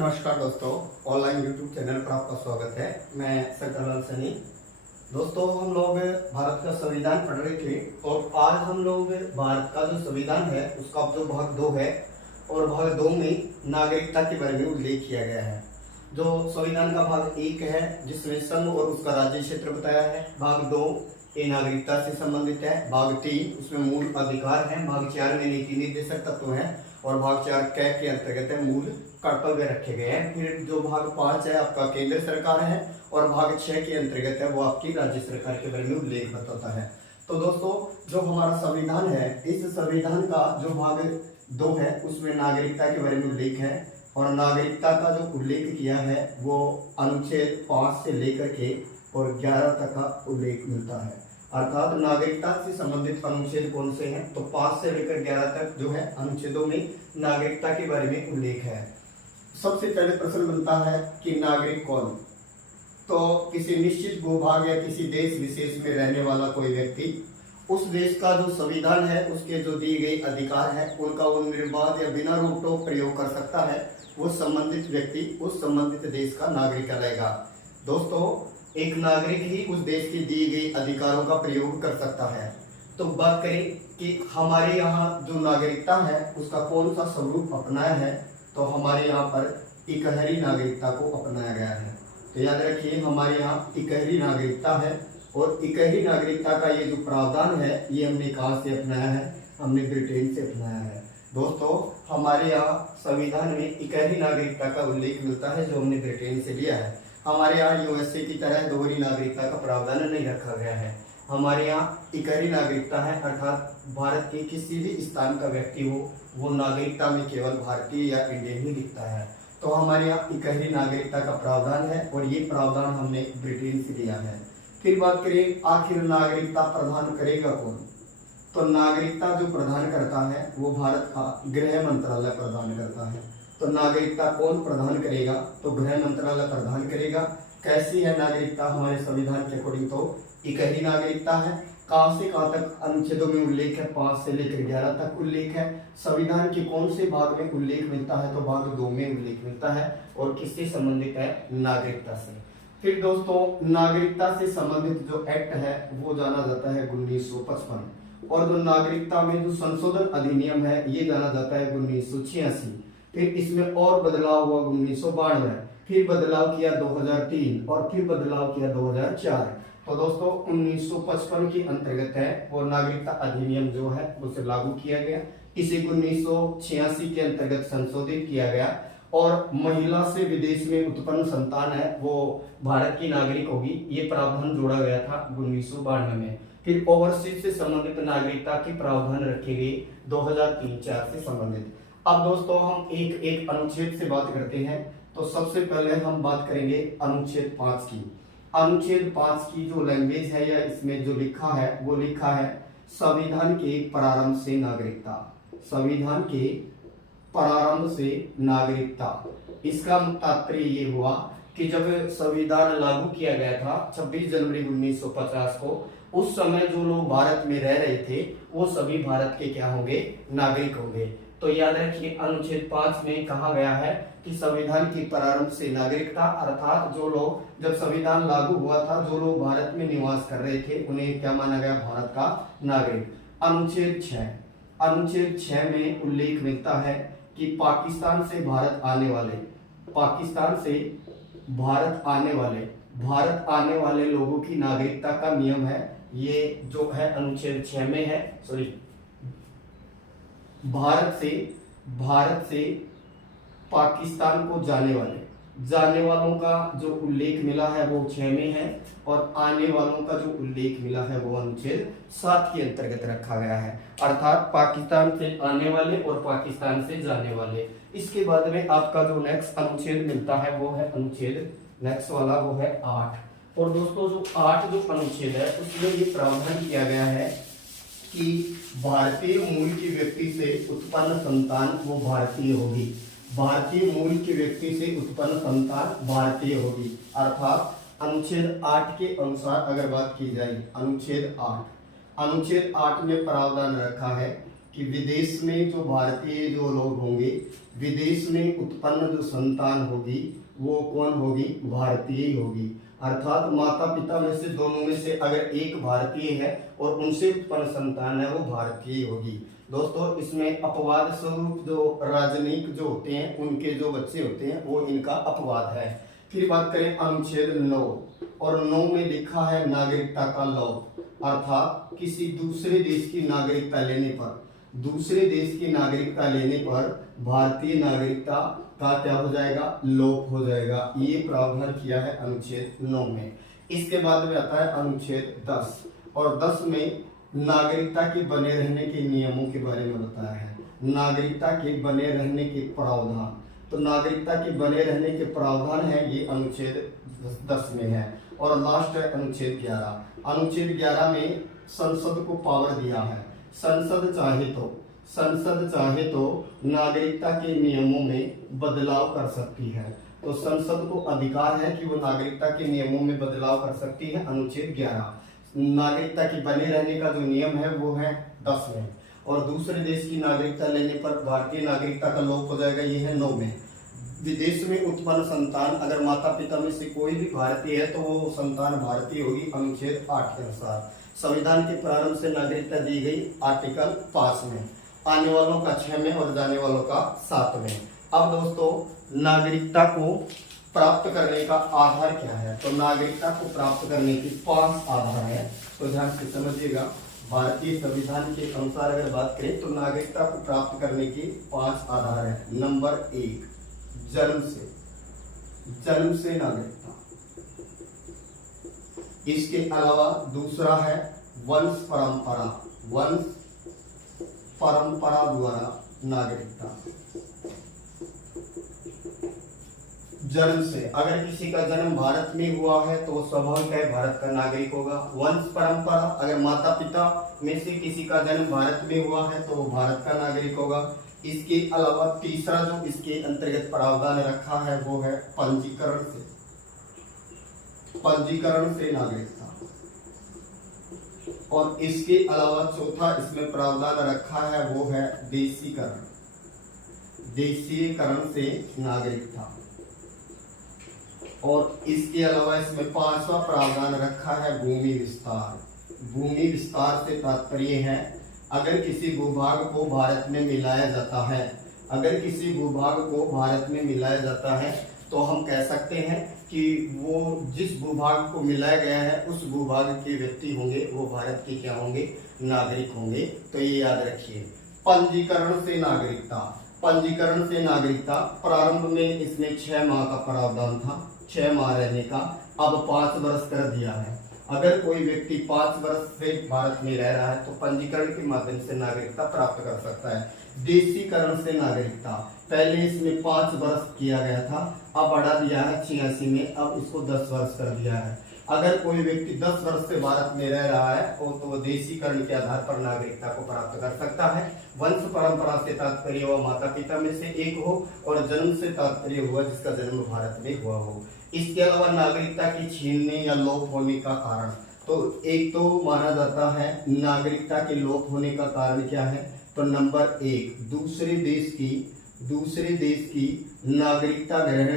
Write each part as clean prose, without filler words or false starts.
नमस्कार दोस्तों, online YouTube channel पर आपका स्वागत है। मैं शंकरलाल सैनी। दोस्तों, हम लोग भारत का संविधान पढ़ रहे थे और आज हम लोग भारत का जो संविधान है उसका जो भाग 2 है और भाग 2 में नागरिकता के बारे में उल्लेख किया गया है। जो संविधान का भाग 1 है जिसमें संघ और उसका राज्य क्षेत्र बताया है, भाग 2 ये नागरिकता से संबंधित है, भाग 3 उसमें मूल अधिकार है, भाग 4 में नीति निर्देशक तत्व है और भाग 4 के अंतर्गत है मूल कर्तव्य रखे गए हैं। फिर जो भाग 5 है आपका केंद्र सरकार है और भाग 6 के अंतर्गत है वो आपकी राज्य सरकार के बारे में उल्लेख बताता है। तो दोस्तों, जो हमारा संविधान है, इस संविधान का जो भाग 2 है उसमें नागरिकता के बारे में उल्लेख है और नागरिकता का जो उल्लेख किया है वो अनुच्छेद 5 से लेकर के और 11 तक का उल्लेख मिलता है। अर्थात नागरिकता से संबंधित अनुच्छेद कौन से हैं, तो 5 से लेकर 11 तक जो है अनुच्छेदों में नागरिकता के बारे में उल्लेख है। सबसे पहले प्रश्न बनता है कि नागरिक कौन? तो किसी निश्चित भूभाग या किसी देश विशेष में रहने वाला कोई व्यक्ति उस देश का जो संविधान है उसके जो दी गई अधिकार है उनका वो निर्बाध या बिना रोक टोक प्रयोग कर सकता है। वो संबंधित व्यक्ति उस संबंधित देश का नागरिक कहलाएगा। दोस्तों, एक नागरिक ही उस देश की दी गई अधिकारों का प्रयोग कर सकता है। तो बात करें कि हमारे यहाँ जो नागरिकता है उसका कौन सा स्वरूप अपनाया है, तो हमारे यहाँ पर इकहरी नागरिकता को अपनाया गया है। तो याद रखिए, हमारे यहाँ इकहरी नागरिकता है और इकहरी नागरिकता का ये जो प्रावधान है ये हमने कहाँ से अपनाया है? हमने ब्रिटेन से अपनाया है। दोस्तों, हमारे यहाँ संविधान में इकहरी नागरिकता का उल्लेख मिलता है जो हमने ब्रिटेन से लिया है। हमारे यहाँ यूएसए की तरह दोहरी नागरिकता का प्रावधान नहीं रखा गया है। हमारे यहाँ इकहरी नागरिकता है, अर्थात भारत के किसी भी स्थान का व्यक्ति हो वो नागरिकता में केवल भारतीय या इंडियन ही दिखता है। तो हमारे यहाँ इकहरी नागरिकता का प्रावधान है और ये प्रावधान हमने ब्रिटेन से लिया है। फिर बात करें आखिर नागरिकता प्रदान करेगा कौन? तो नागरिकता जो प्रदान करता है वो भारत का गृह मंत्रालय प्रदान करता है। तो नागरिकता कौन प्रदान करेगा? तो गृह मंत्रालय प्रदान करेगा। कैसी है नागरिकता? हमारे संविधान के अकॉर्डिंग तो इकहरी नागरिकता है। कहां से कहां तक अनुच्छेदों में उल्लेख है? 5 से लेकर 11 तक उल्लेख है। संविधान के कौन से भाग में उल्लेख मिलता है? तो भाग 2 में उल्लेख मिलता है और किससे संबंधित है? नागरिकता से। फिर दोस्तों, नागरिकता से संबंधित जो एक्ट है वो जाना जाता है 1955 और जो नागरिकता में जो संशोधन अधिनियम है ये जाना जाता है 1986। फिर इसमें और बदलाव हुआ 1992, फिर बदलाव किया 2003 और फिर बदलाव किया 2004। तो दोस्तों, 1955 के अंतर्गत है वो नागरिकता अधिनियम जो है उसे लागू किया गया। इसे 1986 के अंतर्गत संशोधित किया गया और महिला से विदेश में उत्पन्न संतान है वो भारत की नागरिक होगी, ये प्रावधान जोड़ा गया था 1992 में। फिर ओवरसीज से संबंधित नागरिकता के प्रावधान रखे गए 2003-4 से संबंधित। अब दोस्तों, हम एक एक अनुच्छेद से बात करते हैं। तो सबसे पहले हम बात करेंगे अनुच्छेद 5 की। अनुच्छेद 5 की जो लैंग्वेज है या इसमें जो लिखा है वो लिखा है संविधान के प्रारंभ से नागरिकता। संविधान के प्रारंभ से नागरिकता। इसका तात्पर्य ये हुआ कि जब संविधान लागू किया गया था 26 जनवरी 1950 को, उस समय जो लोग भारत में रह रहे थे वो सभी भारत के क्या होंगे? नागरिक होंगे। तो याद रखिए, अनुच्छेद 5 में कहा गया है कि संविधान की प्रारंभ से नागरिकता, अर्थात जो लोग जब संविधान लागू हुआ था जो लोग भारत में निवास कर रहे थे उन्हें क्या माना गया? भारत का नागरिक। अनुच्छेद 6, अनुच्छेद 6 में उल्लेख मिलता है कि पाकिस्तान से भारत आने वाले, पाकिस्तान से भारत आने वाले लोगों की नागरिकता का नियम है। ये जो है अनुच्छेद 6 में है। सॉरी, भारत से पाकिस्तान को जाने वालों का जो उल्लेख मिला है वो 6 में है और आने वालों का जो उल्लेख मिला है वो अनुच्छेद 7 के अंतर्गत रखा गया है। अर्थात पाकिस्तान से आने वाले और पाकिस्तान से जाने वाले। इसके बाद में आपका जो नेक्स्ट अनुच्छेद मिलता है वो है अनुच्छेद नेक्स्ट वाला वो है 8। और दोस्तों, जो 8 जो अनुच्छेद है उसमें ये प्रावधान किया गया है कि भारतीय मूल के व्यक्ति से उत्पन्न संतान वो भारतीय होगी। भारतीय मूल के व्यक्ति से उत्पन्न संतान भारतीय होगी। अर्थात अनुच्छेद 8 के अनुसार अगर बात की जाए, अनुच्छेद 8 में प्रावधान रखा है कि विदेश में जो भारतीय जो लोग होंगे, विदेश में उत्पन्न जो संतान होगी वो कौन होगी, भारतीय होगी। अर्थात माता पिता में से दोनों में से अगर एक भारतीय है और उनसे उत्पन्न संतान है वो भारतीय होगी। दोस्तों इसमें अपवाद स्वरूप जो राजनयिक जो होते हैं उनके जो बच्चे होते हैं वो इनका अपवाद है। फिर बात करें अनुच्छेद 9 और 9 में लिखा है नागरिकता का लोप, अर्थात किसी दूसरे देश की नागरिकता लेने पर, दूसरे देश की नागरिकता लेने पर भारतीय नागरिकता का क्या हो जाएगा, लोप हो जाएगा। ये प्रावधान किया है अनुच्छेद 9 में। इसके बाद में आता है अनुच्छेद 10 और 10 में नागरिकता के बने रहने के नियमों के बारे में बताया है। नागरिकता के बने रहने के प्रावधान, तो नागरिकता के बने रहने के प्रावधान है ये अनुच्छेद 10 में है। और लास्ट है अनुच्छेद 11। अनुच्छेद 11 में संसद को पावर दिया है, संसद चाहे तो नागरिकता के नियमों में बदलाव कर सकती है। तो संसद को अधिकार है कि वो नागरिकता के नियमों में बदलाव कर सकती है। अनुच्छेद 11 नागरिकता की बने रहने का जो नियम है वो है 10 में, और दूसरे देश की नागरिकता लेने पर भारतीय नागरिकता का लोप हो जाएगा, ये है 9 में। विदेश में उत्पन्न संतान अगर माता पिता में से कोई भी भारतीय है तो वो संतान भारतीय होगी, अनुच्छेद 8 के अनुसार। संविधान के प्रारंभ से नागरिकता दी गई आर्टिकल 5 में, आने वालों का 6 में और जाने वालों का 7 में। अब दोस्तों नागरिकता को प्राप्त करने का आधार क्या है, तो नागरिकता को प्राप्त करने की 5 आधार है, तो ध्यान से समझिएगा। भारतीय संविधान के अनुसार अगर बात करें तो नागरिकता को प्राप्त करने की 5 आधार है। नंबर 1 जन्म से नागरिकता, इसके अलावा दूसरा है वंश परंपरा द्वारा नागरिकता। जन्म से अगर किसी का जन्म भारत में हुआ है तो वो स्वाभाविक है भारत का नागरिक होगा। वंश परंपरा अगर माता पिता में से किसी का जन्म भारत में हुआ है तो वो भारत का नागरिक होगा। इसके अलावा तीसरा जो इसके अंतर्गत प्रावधान रखा है वो है पंजीकरण से नागरिकता। और इसके अलावा चौथा इसमें प्रावधान रखा है वो है देशीयकरण से नागरिकता। और इसके अलावा इसमें 5वां प्रावधान रखा है भूमि विस्तार से तात्पर्य है अगर किसी भूभाग को भारत में मिलाया जाता है, तो हम कह सकते हैं कि वो जिस भूभाग को मिलाया गया है उस भूभाग के व्यक्ति होंगे वो भारत के क्या होंगे, नागरिक होंगे। तो ये याद रखिए। पंजीकरण से नागरिकता प्रारंभ में इसमें 6 माह का प्रावधान था, 6 माह रहने का, अब 5 वर्ष कर दिया है। अगर कोई व्यक्ति 5 वर्ष से भारत में रह रहा है तो पंजीकरण के माध्यम से नागरिकता प्राप्त कर सकता है। देशीकरण से नागरिकता, पहले इसमें 5 वर्ष किया गया था, अब बढ़ा दिया है 86 में, अब इसको 10 वर्ष कर दिया है। अगर कोई व्यक्ति 10 वर्ष से भारत में रह रहा है तो वो देशीकरण के आधार पर नागरिकता को प्राप्त कर सकता है। वंश परंपरा से तात्पर्य हुआ माता पिता में से एक हो, और जन्म से तात्पर्य हुआ जिसका जन्म भारत में हुआ हो। इसके अलावा नागरिकता की छीनने या लोप होने का कारण, तो एक तो माना जाता है नागरिकता के लोप होने का कारण क्या है, तो नंबर 1 दूसरे देश की नागरिकता ग्रहण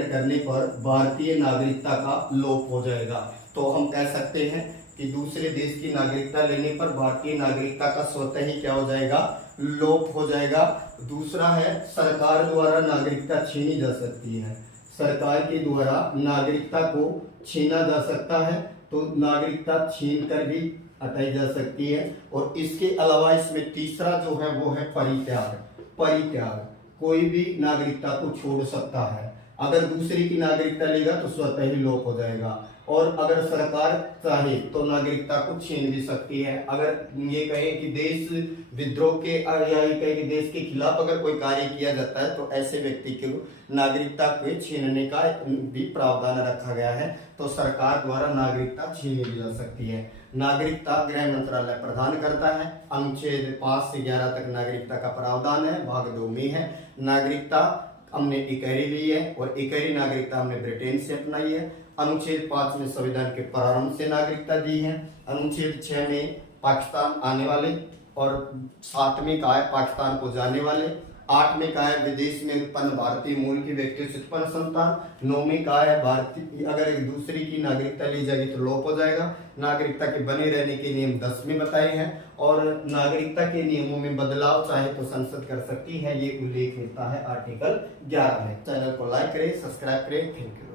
करने पर भारतीय नागरिकता का लोप हो जाएगा। तो हम कह सकते हैं कि दूसरे देश की नागरिकता लेने पर भारतीय नागरिकता का स्वतः ही क्या हो जाएगा, लोप हो जाएगा। दूसरा है सरकार द्वारा नागरिकता छीनी जा सकती है, सरकार के द्वारा नागरिकता को छीना जा सकता है, तो नागरिकता छीन कर भी हटाई जा सकती है। और इसके अलावा इसमें तीसरा जो है वो है परित्याग, कोई भी नागरिकता को छोड़ सकता है। अगर दूसरे की नागरिकता लेगा तो स्वतः ही लोप हो जाएगा। और अगर सरकार चाहे तो नागरिकता को छीन भी सकती है। अगर ये कहें कि देश विद्रोह के या ये कहें कि देश के खिलाफ अगर कोई कार्य किया जाता है तो ऐसे व्यक्ति को नागरिकता को छीनने का भी प्रावधान रखा गया है। तो सरकार द्वारा नागरिकता छीनी भी जा सकती है। नागरिकता गृह मंत्रालय प्रदान करता है। अनुच्छेद 5 से 11 तक नागरिकता का प्रावधान है, भाग 2 में है। नागरिकता हमने इकहरी ली है और इकहरी नागरिकता हमने ब्रिटेन से अपनाई है। अनुच्छेद 5 में संविधान के प्रारंभ से नागरिकता दी है। अनुच्छेद 6 में पाकिस्तान आने वाले, और 7वीं का है पाकिस्तान को जाने वाले, 8वीं का है विदेश में उत्पन्न भारतीय मूल की व्यक्तियों से उत्पन्न संतान, 9वीं का है भारतीय अगर एक दूसरी की नागरिकता ली जाएगी तो लोप हो जाएगा। नागरिकता के बने रहने के नियम 10 में बताए हैं, और नागरिकता के नियमों में बदलाव चाहे तो संसद कर सकती है, ये उल्लेख मिलता है आर्टिकल 11 में। चैनल को लाइक करें, सब्सक्राइब करें। Thank you.